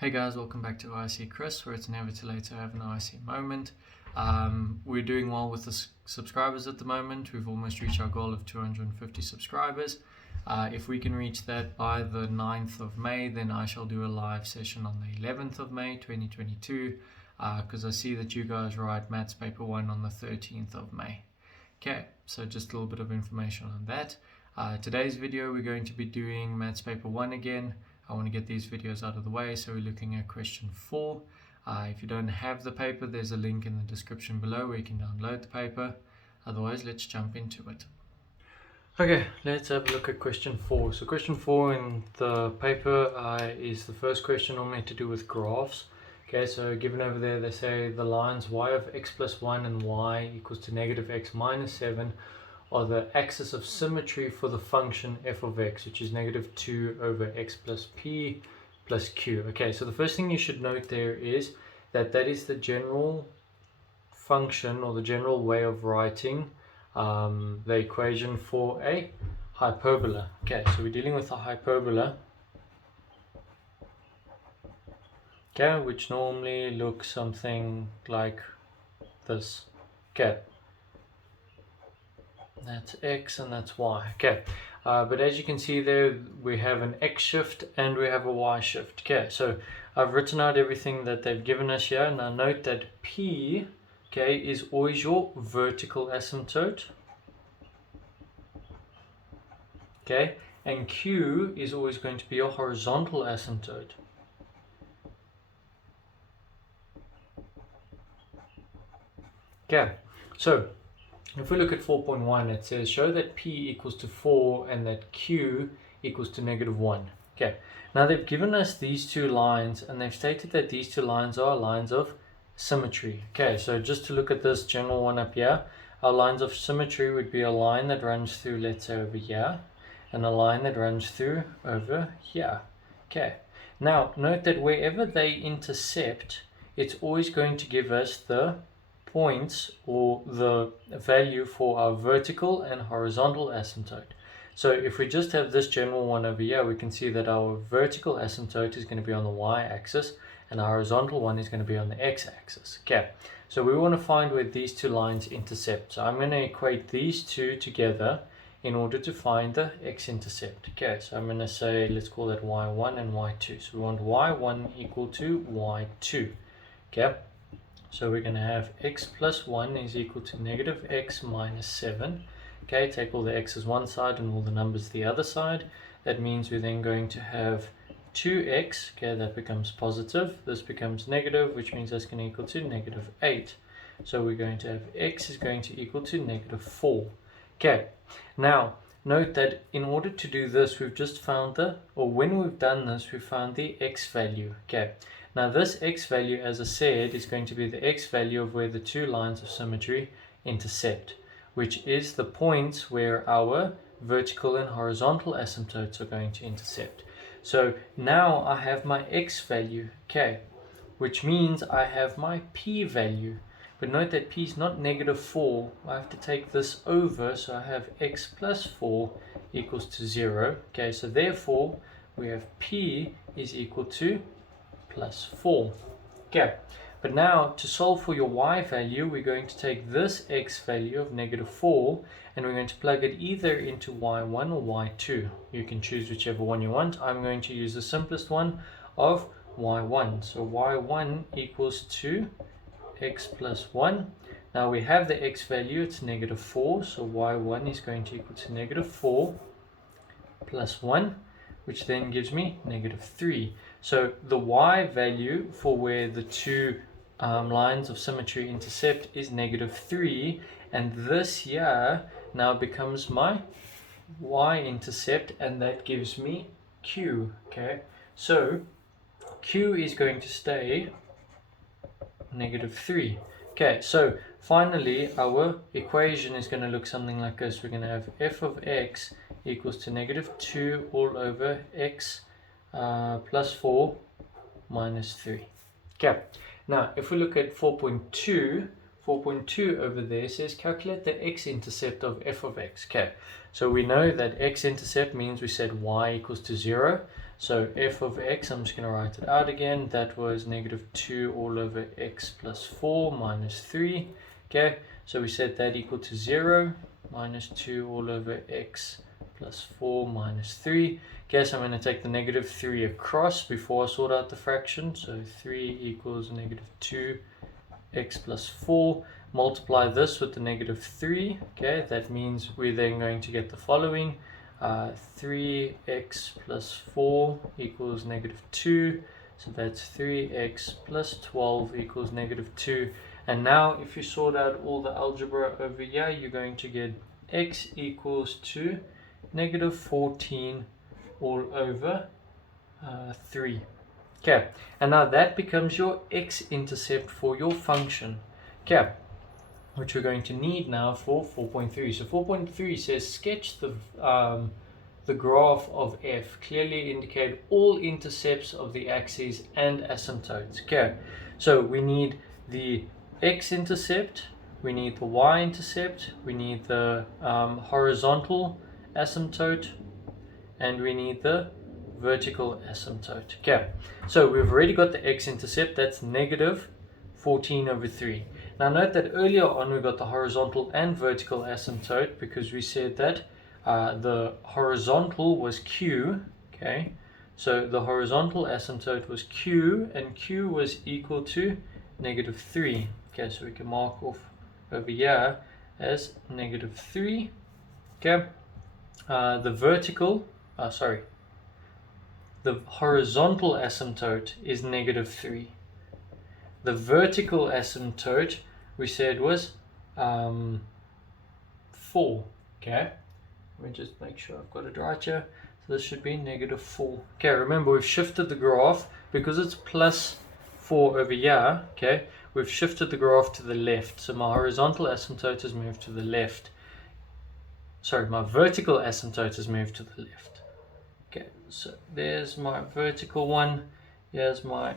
Hey guys, welcome back to IC Chris, where it's never too late to have an IC moment. We're doing well with the subscribers at the moment. We've almost reached our goal of 250 subscribers. If we can reach that by the 9th of May, then I shall do a live session on the 11th of May 2022, because I see that you guys write Maths Paper 1 on the 13th of May. Okay, so just a little bit of information on that. Today's video, we're going to be doing Maths Paper 1 again. I want to get these videos out of the way, so we're looking at question 4. If you don't have the paper, there's a link in the description below where you can download the paper. Otherwise, let's jump into it. Okay, let's have a look at question 4. So question 4 in the paper is the first question, normally to do with graphs. Okay, so given over there, they say the lines y of x plus 1 and y equals to negative x minus 7 are the axis of symmetry for the function f of x, which is negative 2 over x plus p plus q. Okay, so the first thing you should note there is that that is the general function or the general way of writing the equation for a hyperbola. Okay, so we're dealing with a hyperbola, okay, which normally looks something like this. Okay, that's x and that's y. Okay, but as you can see there, we have an x shift and we have a y shift. Okay, so I've written out everything that they've given us here. Now note that p, okay, is always your vertical asymptote. Okay, and q is always going to be your horizontal asymptote. Okay, so if we look at 4.1, it says show that p equals to 4 and that q equals to negative 1. Okay, now they've given us these two lines and they've stated that these two lines are lines of symmetry. Okay, so just to look at this general one up here, our lines of symmetry would be a line that runs through, let's say, over here, and a line that runs through over here. Okay, now note that wherever they intercept, it's always going to give us the points or the value for our vertical and horizontal asymptote. So if we just have this general one over here, we can see that our vertical asymptote is going to be on the y-axis and our horizontal one is going to be on the x-axis. Okay, so we want to find where these two lines intercept. So I'm going to equate these two together in order to find the x-intercept. Okay, so I'm going to say, let's call that y1 and y2. So we want y1 equal to y2. Okay, so we're going to have x plus 1 is equal to negative x minus 7. Okay, take all the x's one side and all the numbers the other side. That means we're then going to have 2x, okay, that becomes positive. This becomes negative, which means that's going to equal to negative 8. So we're going to have x is going to equal to negative 4. Okay, now note that in order to do this, we've just found when we've done this, we found the x value. Okay, now this x value, as I said, is going to be the x value of where the two lines of symmetry intercept, which is the points where our vertical and horizontal asymptotes are going to intercept. So now I have my x value, okay, which means I have my p value. But note that p is not negative 4. I have to take this over, so I have x plus 4 equals to 0. Okay, so therefore we have p is equal to plus 4. Okay, but now to solve for your y value, we're going to take this x value of negative 4 and we're going to plug it either into y1 or y2. You can choose whichever one you want. I'm going to use the simplest one of y1. So y1 equals to x plus 1. Now we have the x value, it's negative 4, so y1 is going to equal to negative 4 plus 1, which then gives me negative 3. So the y value for where the two lines of symmetry intercept is negative 3, and this here now becomes my y-intercept, and that gives me q. Okay, so q is going to stay negative 3. Okay, so finally our equation is going to look something like this. We're going to have f of x equals to negative 2 all over x plus 4 minus 3. Okay, now if we look at 4.2 over there says calculate the x-intercept of f of x. Okay, so we know that x-intercept means we said y equals to 0. So f of x, I'm just going to write it out again. That was negative 2 all over x plus 4 minus 3. Okay, so we set that equal to 0. Minus 2 all over x plus 4 minus 3. Okay, so I'm going to take the negative 3 across before I sort out the fraction. So 3 equals negative 2x plus 4. Multiply this with the negative 3. Okay, that means we're then going to get the following. 3x plus 4 equals negative 2. So that's 3x plus 12 equals negative 2. And now if you sort out all the algebra over here, you're going to get x equals to negative 14 all over 3. Okay, and now that becomes your x-intercept for your function. Okay, which we're going to need now for 4.3. So 4.3 says sketch the graph of f. Clearly indicate all intercepts of the axes and asymptotes. Okay, so we need the x-intercept, we need the y-intercept, we need the horizontal asymptote, and we need the vertical asymptote. Okay, so we've already got the x-intercept, that's negative 14 over 3. Now note that earlier on we got the horizontal and vertical asymptote because we said that the horizontal was q. Okay, so the horizontal asymptote was q, and q was equal to negative 3. Okay, so we can mark off over here as negative 3. Okay, the horizontal asymptote is negative 3. The vertical asymptote we said was 4. Okay, let me just make sure I've got it right here. So this should be negative 4. Okay, remember we've shifted the graph because it's plus 4 over here. Okay, we've shifted the graph to the left. So my horizontal asymptote has moved to the left. Sorry, my vertical asymptote has moved to the left. Okay, so there's my vertical one. Here's my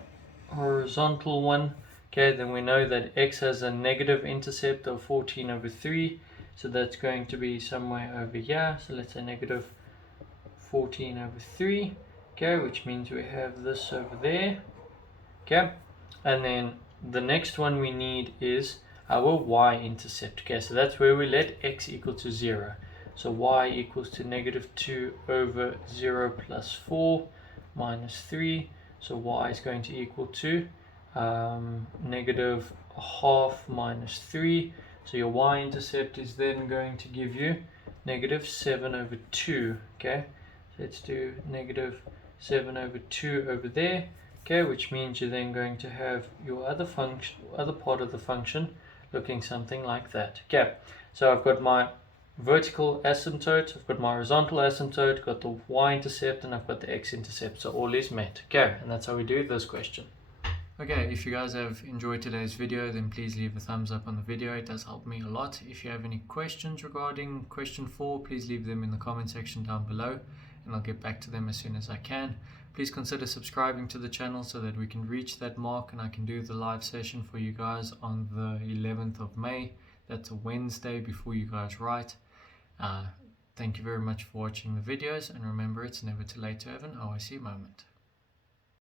horizontal one. Okay, then we know that x has a negative intercept of 14 over 3. So that's going to be somewhere over here. So let's say negative 14 over 3. Okay, which means we have this over there. Okay, and then the next one we need is our y-intercept. Okay, so that's where we let x equal to 0. So y equals to negative 2 over 0 plus 4 minus 3. So y is going to equal to negative half minus 3. So your y-intercept is then going to give you negative 7 over 2. Okay, so let's do negative 7 over 2 over there. Okay, which means you're then going to have your other part of the function looking something like that. Okay, so I've got my vertical asymptote, I've got my horizontal asymptote, got the y-intercept, and I've got the x-intercept. So all is met. Okay, and that's how we do this question. Okay, if you guys have enjoyed today's video, then please leave a thumbs up on the video. It does help me a lot. If you have any questions regarding question 4, please leave them in the comment section down below, and I'll get back to them as soon as I can. Please consider subscribing to the channel so that we can reach that mark and I can do the live session for you guys on the 11th of May. That's a Wednesday before you guys write. Thank you very much for watching the videos, and remember, it's never too late to have an OIC moment.